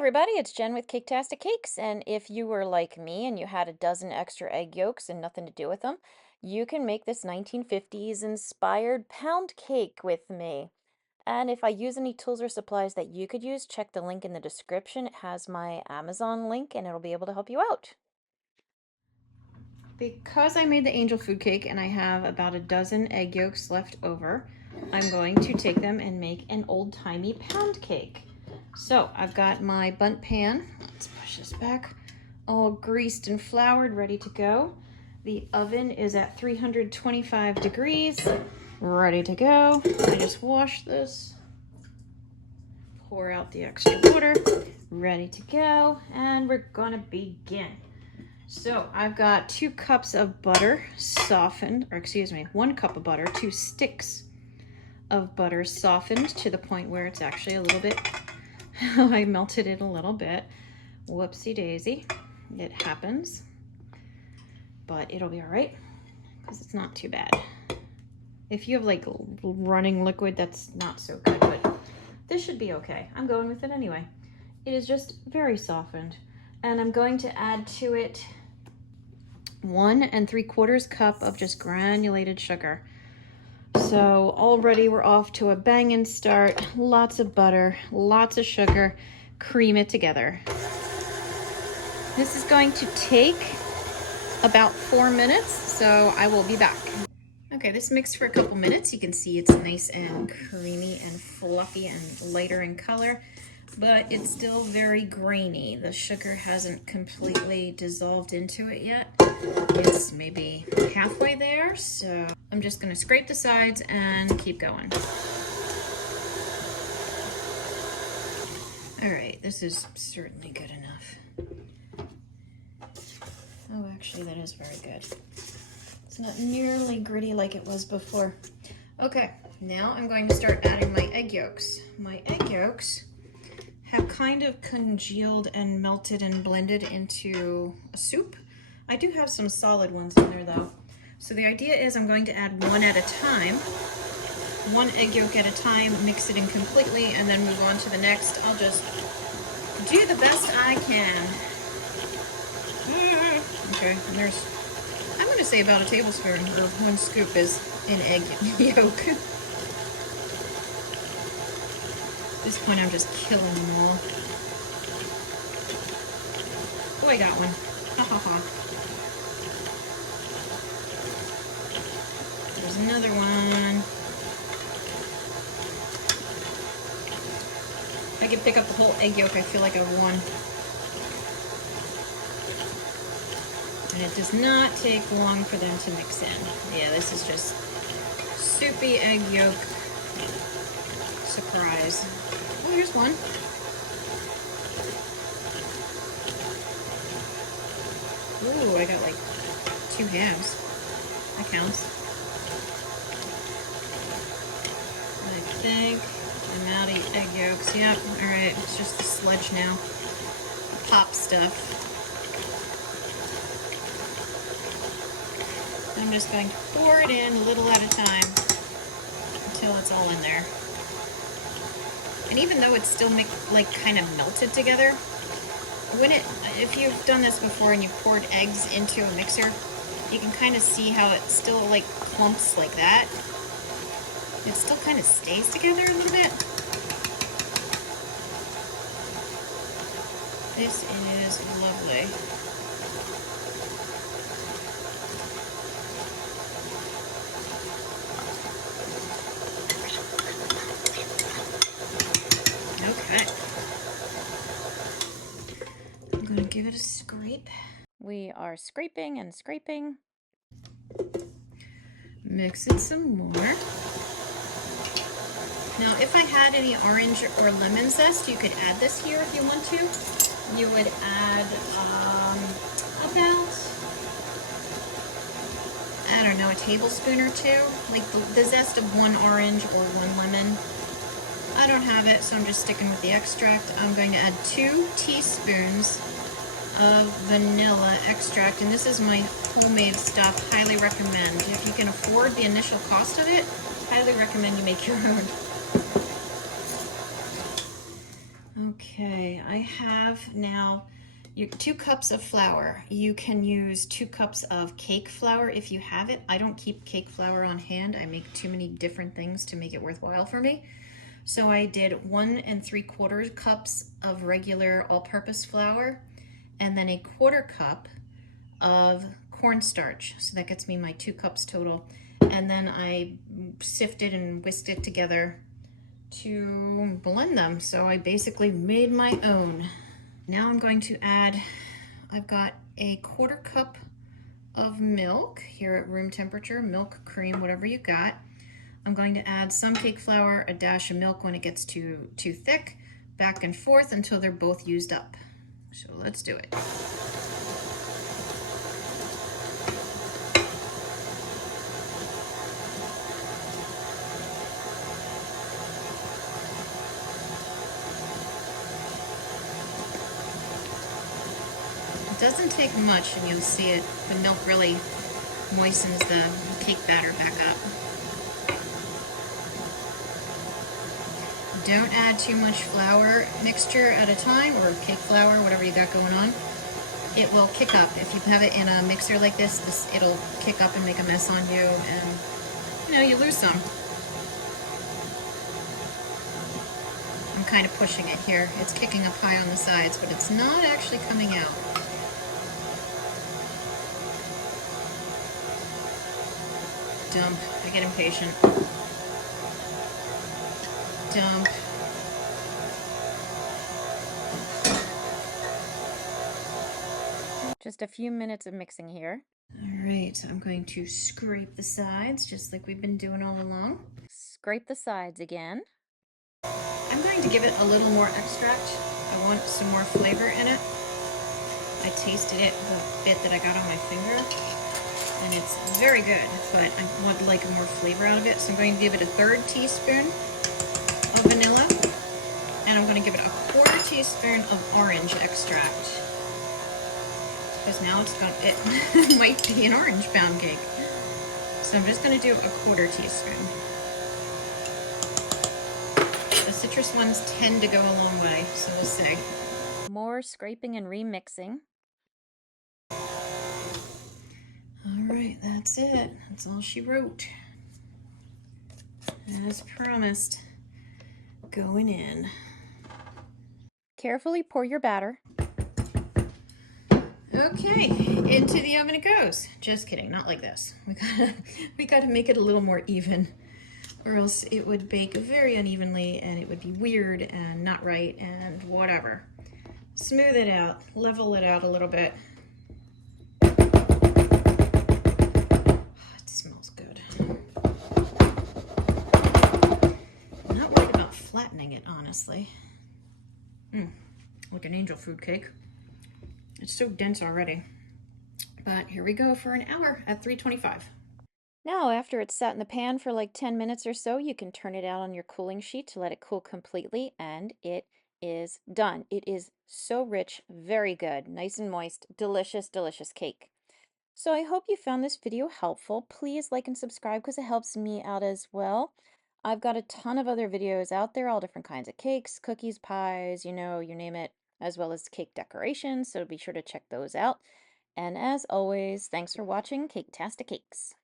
everybody, it's Jen with Caketastic Cakes, and if you were like me and you had a dozen extra egg yolks and nothing to do with them, you can make this 1950s inspired pound cake with me. And if I use any tools or supplies that you could use, check the link in the description. It has my Amazon link and it'll be able to help you out. Because I made the angel food cake and I have about a dozen egg yolks left over, I'm going to take them and make an old-timey pound cake. So I've got my Bundt pan, let's push this back, all greased and floured, ready to go. The oven is at 325 degrees, ready to go. I just washed this, pour out the extra water, ready to go, and we're gonna begin. So I've got 2 cups of butter softened, or excuse me, 1 cup of butter, 2 sticks of butter softened to the point where it's actually a little bit, I melted it a little bit. Whoopsie daisy, it happens, but it'll be all right because it's not too bad. If you have like running liquid, that's not so good, but this should be okay. I'm going with it anyway. It is just very softened, and I'm going to add to it 1 3/4 cup of just granulated sugar. So already we're off to a banging start. Lots of butter, lots of sugar, cream it together. This is going to take about 4 minutes, so I will be back. Okay, this mixed for a couple minutes. You can see it's nice and creamy and fluffy and lighter in color, but it's still very grainy. The sugar hasn't completely dissolved into it yet. It's maybe halfway there, so I'm just gonna scrape the sides and keep going. All right, this is certainly good enough. Oh, actually, that is very good. It's not nearly gritty like it was before. Okay, now I'm going to start adding my egg yolks. My egg yolks have kind of congealed and melted and blended into a soup. I do have some solid ones in there though. So the idea is I'm going to add 1 at a time, 1 egg yolk at a time, mix it in completely, and then move on to the next. I'll just do the best I can. Okay, and there's, I'm gonna say about a tablespoon or 1 scoop is an egg yolk. At this point, I'm just killing them all. Oh, I got one. Ha ha ha. There's another one. If I could pick up the whole egg yolk, I feel like I won. And it does not take long for them to mix in. Yeah, this is just soupy egg yolk surprise. Oh, here's one. Ooh, I got like 2 halves. That counts. I think I'm out of egg yolks. Yep, alright, it's just the sludge now. Pop stuff. I'm just going to pour it in a little at a time until it's all in there. And even though it's still like kind of melted together, if you've done this before and you've poured eggs into a mixer, you can kind of see how it still like clumps like that. It still kind of stays together a little bit. This is lovely. Okay. I'm going to give it a scrape. We are scraping and scraping. Mix it some more. Now, if I had any orange or lemon zest, you could add this here if you want to. You would add about, I don't know, a tablespoon or 2. Like the zest of 1 orange or 1 lemon. I don't have it, so I'm just sticking with the extract. I'm going to add 2 teaspoons of vanilla extract, and this is my homemade stuff. Highly recommend. If you can afford the initial cost of it, highly recommend you make your own. Okay, Okay, I have now your 2 cups of flour. You can use 2 cups of cake flour if you have it. I don't keep cake flour on hand. I make too many different things to make it worthwhile for me. So I did 1 3/4 cups of regular all-purpose flour and then 1/4 cup of cornstarch. So that gets me my 2 cups total. And then I sifted and whisked it together to blend them. So I basically made my own. Now I'm going to add, I've got 1/4 cup of milk here at room temperature, milk, cream, whatever you got. I'm going to add some cake flour, a dash of milk when it gets too thick, back and forth until they're both used up. So let's do it. It doesn't take much, and you'll see it. The milk really moistens the cake batter back up. Don't add too much flour mixture at a time, or cake flour, whatever you got going on. It will kick up. If you have it in a mixer like this, it'll kick up and make a mess on you, and you lose some. I'm kind of pushing it here. It's kicking up high on the sides, but it's not actually coming out. Dump. I get impatient. Dump. Just a few minutes of mixing here. All right, so I'm going to scrape the sides just like we've been doing all along. Scrape the sides again. I'm going to give it a little more extract. I want some more flavor in it. I tasted it, the bit that I got on my finger, and it's very good, but I would like more flavor out of it. So I'm going to give it a 1/3 teaspoon of vanilla, and I'm going to give it a 1/4 teaspoon of orange extract. Because now it might be an orange pound cake. So I'm just going to do a 1/4 teaspoon. The citrus ones tend to go a long way, so we'll see. More scraping and remixing. All right, that's it. That's all she wrote. As promised, going in. Carefully pour your batter. Okay, into the oven it goes. Just kidding, not like this. We gotta make it a little more even, or else it would bake very unevenly and it would be weird and not right and whatever. Smooth it out, level it out a little bit. It smells good. I'm not worried about flattening it, honestly. Like an angel food cake. It's so dense already. But here we go for an hour at 325. Now, after it's sat in the pan for like 10 minutes or so, you can turn it out on your cooling sheet to let it cool completely, and it is done. It is so rich, very good, nice and moist, delicious, delicious cake. So I hope you found this video helpful. Please like and subscribe because it helps me out as well. I've got a ton of other videos out there, all different kinds of cakes, cookies, pies, you name it, as well as cake decorations, so be sure to check those out. And as always, thanks for watching Caketastic Cakes.